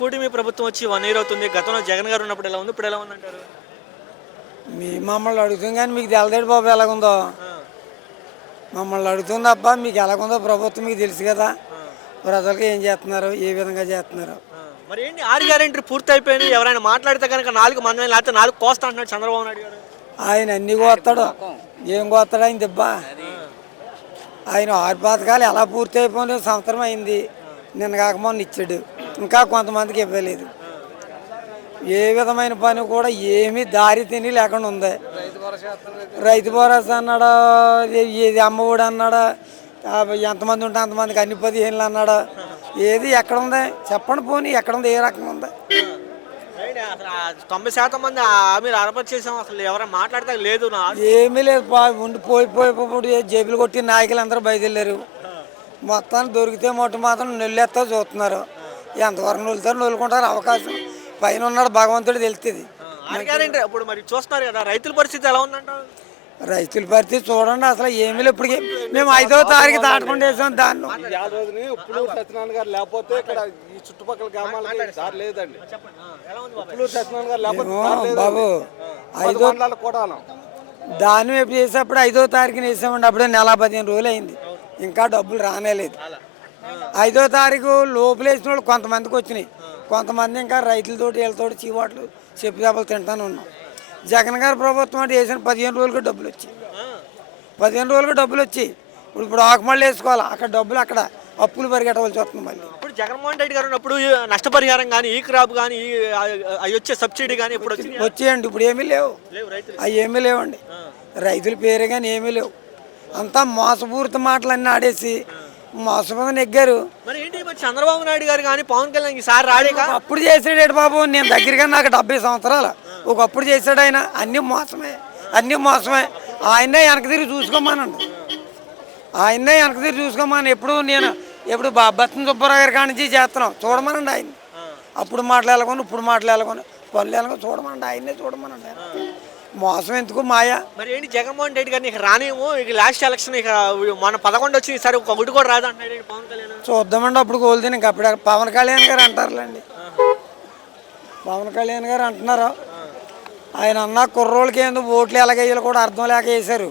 కూటమి ప్రభుత్వం వచ్చి వన్ ఇయర్ అవుతుంది. గతంలో జగన్ గారు ఉన్నప్పుడు ఎలా ఉంది? ఇప్పుడు ఎలా ఉందంటారు? మీ మమ్మల్ని అడుగుతాం కానీ మీకు తెలదేడు బాబు ఎలాగుందో. మమ్మల్ని అడుగుతుంది అబ్బా మీకు ఎలాగుందో ప్రభుత్వం మీకు తెలుసు కదా. ప్రజలకు ఏం చేస్తున్నారు? ఏ విధంగా చేస్తున్నారు? మరి ఏంటి? ఆరు గ్యారెంటీ పూర్తి అయిపోయింది ఎవరైనా మాట్లాడితే కనుక నాలుగు మంది లేకపోతే నాలుగు కోస్తా అంటున్నాడు చంద్రబాబు నాయుడు గారు. ఆయన అన్ని కోస్తాడు. ఏం కోస్తాడు ఆయన దెబ్బ? ఆయన ఆరు పథకాలు ఎలా పూర్తి అయిపోయిందో సంవత్సరం అయింది. నిన్న కాక మొన్న ఇచ్చాడు. ఇంకా కొంతమందికి ఇవ్వలేదు. ఏ విధమైన పని కూడా ఏమీ దారి తిని లేకుండా ఉంది. రైతు భరోసా అన్నాడు? ఇది అమ్మఒడి అన్నాడు? ఎంతమంది ఉంటే అంతమందికి అన్ని పదిహేనులు అన్నాడు? ఏది ఎక్కడ ఉంది? చెప్పండి పోనీ ఎక్కడ ఉంది? ఏ రకంగా ఉంది? తొంభై శాతం మంది ఆ మీరు అరపతి చేసాం అసలు ఎవరైనా మాట్లాడితే లేదు ఏమీ లేదు ఉండి పోయి పోయి జేబులు కొట్టి నాయకులు అందరూ బయలుదేరారు మొత్తాన్ని దొరికితే మొట్ట మాత్రం నెల్లెత్తా చూస్తున్నారు. ఎంతవరకు నొలుతారు నొలుకుంటారు అవకాశం. పైన ఉన్నాడు భగవంతుడు తెలుస్తుంది గ్యారెంటీ ఇప్పుడు మరి చూస్తున్నారు కదా రైతుల పరిస్థితి ఎలా ఉందంటారు రైతుల పరిస్థితి చూడండి అసలు ఏమీ లేదు ఇప్పటికి. మేము ఐదో తారీఖు దాటుకుంటూ వేసాం దాన్ని రోజుని ఉప్పులూరు సత్యనారాయణ గారు లేకపోతే ఇక్కడ ఈ చుట్టుపక్కల గ్రామాలకి దారి లేదండి. సత్యనారాయణ గారు లేకపోతే. బాబు ఐదో కూడా దాన్ని ఎప్పుడు చేసేప్పుడు ఐదో తారీఖున వేసామండి అప్పుడే నెల పదిహేను రోజులు అయింది. ఇంకా డబ్బులు రానేలేదు. ఐదో తారీఖు లోపల వేసిన వాళ్ళు కొంతమందికి వచ్చినాయి. కొంతమంది ఇంకా రైతులతోటి వీళ్ళతోటి చీవాట్లు చెప్పు దెబ్బలు తింటానే ఉన్నాం. జగన్ గారి ప్రభుత్వం అంటే వేసిన పదిహేను రోజులకు డబ్బులు వచ్చాయి. పదిహేను రోజులకు డబ్బులు వచ్చాయి. ఇప్పుడు ఇప్పుడు ఆకుమళ్ళు వేసుకోవాలి. అక్కడ డబ్బులు అక్కడ అప్పులు పరిగెట్టవలసి వస్తుంది మళ్ళీ. ఇప్పుడు జగన్మోహన్ రెడ్డి గారు ఉన్నప్పుడు నష్టపరిహారం కానీ ఈ క్రాప్ కానీ అవి వచ్చే సబ్సిడీ కానీ ఇప్పుడు వచ్చేయండి. ఇప్పుడు ఏమీ లేవు. అవి ఏమీ లేవండి. రైతుల పేరే కానీ ఏమీ లేవు. అంతా మోసపూరిత మాటలన్నీ ఆడేసి మోసపోయి నెగ్గారు. మరి ఏంటి మరి చంద్రబాబు నాయుడు గారు కానీ పవన్ కళ్యాణ్ ఈసారి రాడేక అప్పుడు చేసాడు బాబు? నేను దగ్గరగా నాకు డెబ్బై సంవత్సరాలు. ఒకప్పుడు చేశాడు ఆయన అన్నీ మోసమే అన్నీ మోసమే. ఆయన్నే వెనక తిరిగి చూసుకోమానండి. ఆయన్నే వెనక తిరిగి చూసుకోమని ఎప్పుడు నేను ఎప్పుడు బా బత్తిన సుబ్బారావు గారి కాడి నుంచి చేస్తున్నాం. చూడమనండి ఆయన అప్పుడు మాట్లాడుకొని ఇప్పుడు మాట్లాడుకొని పనులు వెళ్ళకొని చూడమనండి. ఆయన్నే చూడమనండి ఆయన. మోసం ఎందుకు మాయా? మరి ఏంటి జగన్మోహన్ రెడ్డి గారిని ఇక రానేమో ఇక లాస్ట్ ఎలక్షన్ ఇక మన పదకొండు వచ్చి ఈసారి ఒక ఒకటి కూడా రాదు అంటున్నాడు ఏంటి పవన్ కళ్యాణ్? చూద్దామండి అప్పుడు కోల్తే ఇంకా అప్పుడు పవన్ కళ్యాణ్ గారు అంటారులేండి. పవన్ కళ్యాణ్ గారు అంటున్నారు. ఆయన అన్న కుర్రోళ్ళకి ఏందో ఓట్లు ఎలాగేయాలో కూడా అర్థం లేక వేశారు.